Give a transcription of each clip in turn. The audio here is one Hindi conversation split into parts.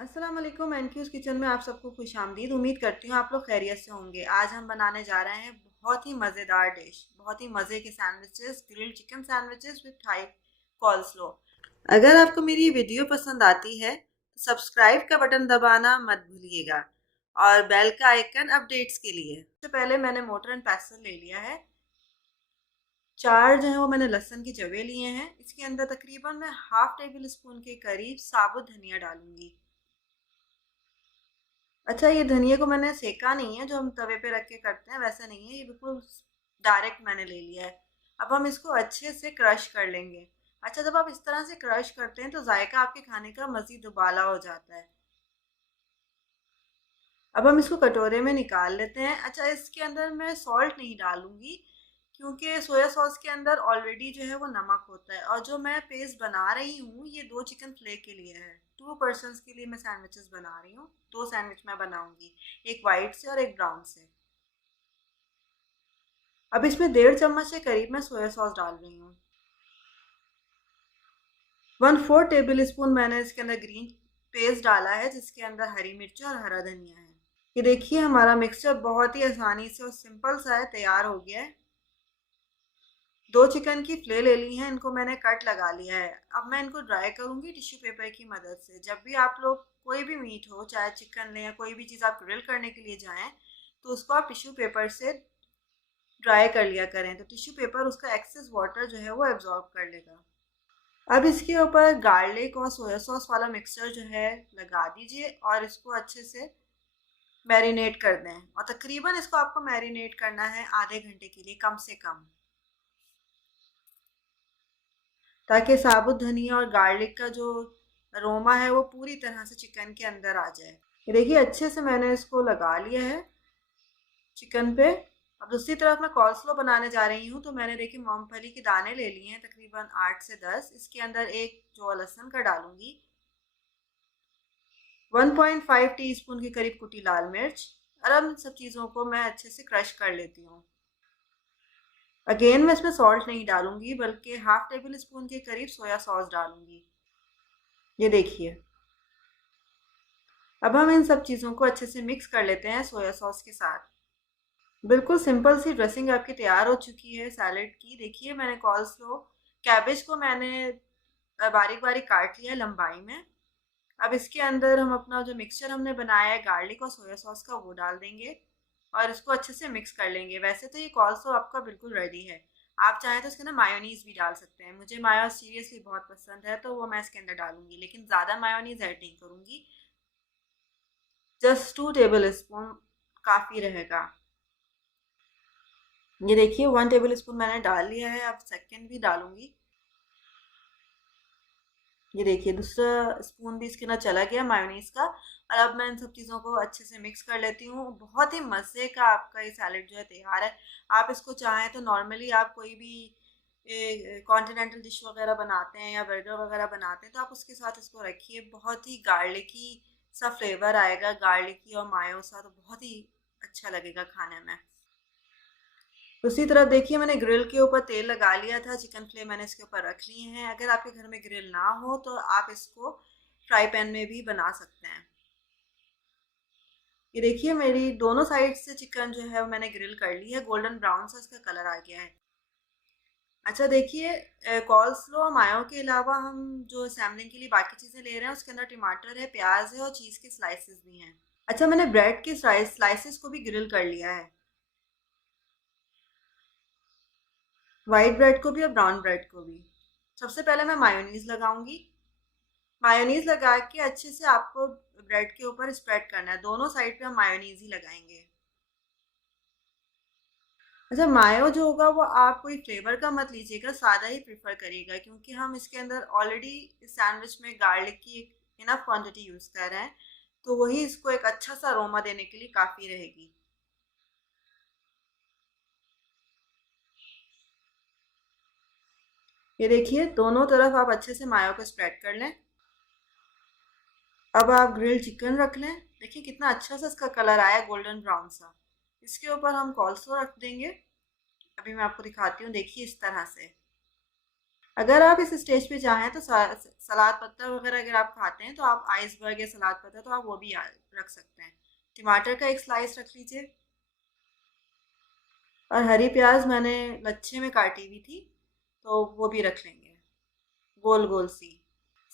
अस्सलाम वालेकुम। एनक्यूज़ किचन में आप सबको खुश आमदीद। उम्मीद करती हूँ आप लोग खैरियत से होंगे। आज हम बनाने जा रहे हैं बहुत ही मज़ेदार डिश, बहुत ही मज़े के sandwiches, grilled chicken sandwiches with Thai coleslaw. अगर आपको मेरी ये वीडियो पसंद आती है तो सब्सक्राइब का बटन दबाना मत भूलिएगा और बेल का आइकन अपडेट्स के लिए। सबसे पहले मैंने मोटर एंड पेसल ले लिया है। 4 जो है वो मैंने लहसुन की जवे लिए हैं। इसके अंदर तकरीबन मैं हाफ टेबल स्पून के करीब साबुत धनिया डालूंगी। अच्छा, ये धनिया को मैंने सेका नहीं है, जो हम तवे पे रख के करते हैं वैसा नहीं है, ये बिल्कुल डायरेक्ट मैंने ले लिया है। अब हम इसको अच्छे से क्रश कर लेंगे। अच्छा, जब आप इस तरह से क्रश करते हैं तो जायका आपके खाने का मज़ीद दुबाला हो जाता है। अब हम इसको कटोरे में निकाल लेते हैं। अच्छा, इसके अंदर मैं सॉल्ट नहीं डालूंगी क्योंकि सोया सॉस के अंदर ऑलरेडी जो है वो नमक होता है, और जो मैं पेस्ट बना रही हूँ ये 2 चिकन फ्ले के लिए है। 2 पर्सनस के लिए मैं सैंडविचेस बना रही हूँ। 2 सैंडविच मैं बनाऊंगी, एक वाइट से और एक ब्राउन से। अब इसमें 1.5 चम्मच के करीब मैं सोया सॉस डाल रही हूँ। 1/4 टेबल स्पून मैंने इसके अंदर ग्रीन पेस्ट डाला है, जिसके अंदर हरी मिर्च और हरा धनिया है। ये देखिए, हमारा मिक्सचर बहुत ही आसानी से और सिंपल सा है, तैयार हो गया है। 2 चिकन की फ्ले ले ली हैं, इनको मैंने कट लगा लिया है। अब मैं इनको ड्राई करूंगी टिश्यू पेपर की मदद से। जब भी आप लोग कोई भी मीट हो, चाहे चिकन लें या कोई भी चीज़ आप ग्रिल करने के लिए जाएं, तो उसको आप टिश्यू पेपर से ड्राई कर लिया करें, तो टिश्यू पेपर उसका एक्सेस वाटर जो है वो एब्जॉर्ब कर लेगा। अब इसके ऊपर गार्लिक और सोया सॉस वाला मिक्सचर जो है लगा दीजिए और इसको अच्छे से मैरिनेट कर दें। और तकरीबन इसको आपको मैरिनेट करना है आधे घंटे के लिए कम से कम, ताकि साबुत धनिया और गार्लिक का जो अरोमा है वो पूरी तरह से चिकन के अंदर आ जाए। ये देखिए, अच्छे से मैंने इसको लगा लिया है चिकन पे। अब दूसरी तरफ मैं कॉल्स्लो बनाने जा रही हूँ, तो मैंने देखिए मूंगफली के दाने ले लिए हैं तकरीबन 8 से 10। इसके अंदर एक जो लहसुन का डालूंगी, 1.5 टीस्पून के करीब कुटी लाल मिर्च, और अब इन सब चीज़ों को मैं अच्छे से क्रश कर लेती हूँ। अगेन मैं इसमें सॉल्ट नहीं डालूंगी, बल्कि हाफ टेबल स्पून के करीब सोया सॉस डालूंगी। ये देखिए, अब हम इन सब चीज़ों को अच्छे से मिक्स कर लेते हैं सोया सॉस के साथ। बिल्कुल सिंपल सी ड्रेसिंग आपकी तैयार हो चुकी है सैलेड की। देखिए, मैंने कॉल्स्लो कैबेज को मैंने बारीक बारीक काट लिया लंबाई में। अब इसके अंदर हम अपना जो मिक्सचर हमने बनाया है गार्लिक और सोया सॉस का, वो डाल देंगे और इसको अच्छे से मिक्स कर लेंगे। वैसे तो ये कॉल्स्लो आपका बिल्कुल रेडी है। आप चाहें तो इसके अंदर मायोनीज भी डाल सकते हैं। मुझे मायो सीरियसली बहुत पसंद है, तो वो मैं इसके अंदर डालूंगी, लेकिन ज़्यादा मायोनीज ऐड नहीं करूँगी। जस्ट 2 टेबल स्पून काफ़ी रहेगा। ये देखिए, 1 टेबल स्पून मैंने डाल लिया है। अब सेकंड भी डालूंगी। ये देखिए, दूसरा स्पून भी इसके अंदर चला गया मायोनीज का। और अब मैं इन सब चीज़ों को अच्छे से मिक्स कर लेती हूँ। बहुत ही मज़े का आपका ये सैलेड जो है तैयार है। आप इसको चाहें तो नॉर्मली आप कोई भी कॉन्टिनेंटल डिश वगैरह बनाते हैं या बर्गर वगैरह बनाते हैं, तो आप उसके साथ इसको रखिए। बहुत ही गार्लिकी सा फ्लेवर आएगा, गार्लिकी और मायो सा, तो बहुत ही अच्छा लगेगा खाने में। दूसरी तरफ देखिए, मैंने ग्रिल के ऊपर तेल लगा लिया था। चिकन फ्ले मैंने इसके ऊपर रख लिए हैं। अगर आपके घर में ग्रिल ना हो तो आप इसको फ्राई पैन में भी बना सकते हैं। ये देखिए, मेरी दोनों साइड से चिकन जो है वो मैंने ग्रिल कर ली है। गोल्डन ब्राउन सा इसका कलर आ गया है। अच्छा देखिए, कॉल्स्लो मायो के अलावा हम जो सैमलिंग के लिए बाकी चीज़ें ले रहे हैं, उसके अंदर टमाटर है, प्याज है और चीज़ के स्लाइसेस भी हैं। अच्छा, मैंने ब्रेड के स्लाइसेस को भी ग्रिल कर लिया है, वाइट ब्रेड को भी और ब्राउन ब्रेड को भी। सबसे पहले मैं मायोनीज लगाऊंगी। मायोनीज लगा के अच्छे से आपको ब्रेड के ऊपर स्प्रेड करना है। दोनों साइड पे हम मायोनीज ही लगाएंगे। अच्छा, मायो जो होगा वो आप कोई फ्लेवर का मत लीजिएगा, सादा ही प्रेफर करिएगा, क्योंकि हम इसके अंदर ऑलरेडी इस सैंडविच में गार्लिक की इनफ क्वांटिटी यूज़ कर रहे हैं, तो वही इसको एक अच्छा सा अरोमा देने के लिए काफ़ी रहेगी। ये देखिए, दोनों तरफ आप अच्छे से मायो को स्प्रेड कर लें। अब आप ग्रिल्ड चिकन रख लें। देखिए कितना अच्छा सा इसका कलर आया, गोल्डन ब्राउन सा। इसके ऊपर हम कॉल्सो रख देंगे। अभी मैं आपको दिखाती हूँ, देखिए इस तरह से। अगर आप इस स्टेज पे चाहें तो सलाद पत्ता वगैरह अगर आप खाते हैं तो आप आइसबर्ग या सलाद पत्ता तो आप वो भी रख सकते हैं। टमाटर का एक स्लाइस रख लीजिए और हरी प्याज मैंने लच्छे में काटी हुई थी तो वो भी रख लेंगे, गोल गोल सी।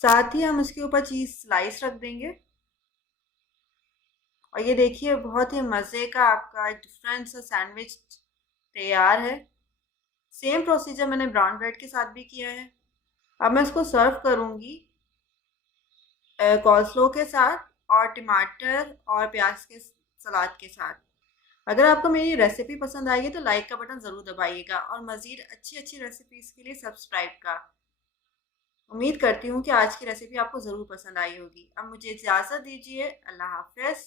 साथ ही हम उसके ऊपर चीज़ स्लाइस रख देंगे। और ये देखिए बहुत ही मज़े का आपका डिफरेंट सा सैंडविच तैयार है। सेम प्रोसीजर मैंने ब्राउन ब्रेड के साथ भी किया है। अब मैं इसको सर्व करूँगी कॉल्स्लो के साथ और टमाटर और प्याज के सलाद के साथ। अगर आपको मेरी रेसिपी पसंद आएगी तो लाइक का बटन ज़रूर दबाइएगा और मज़ीद अच्छी अच्छी रेसिपीज़ के लिए सब्सक्राइब का। उम्मीद करती हूँ कि आज की रेसिपी आपको ज़रूर पसंद आई होगी। अब मुझे इजाज़त दीजिए। अल्लाह हाफ़िज़।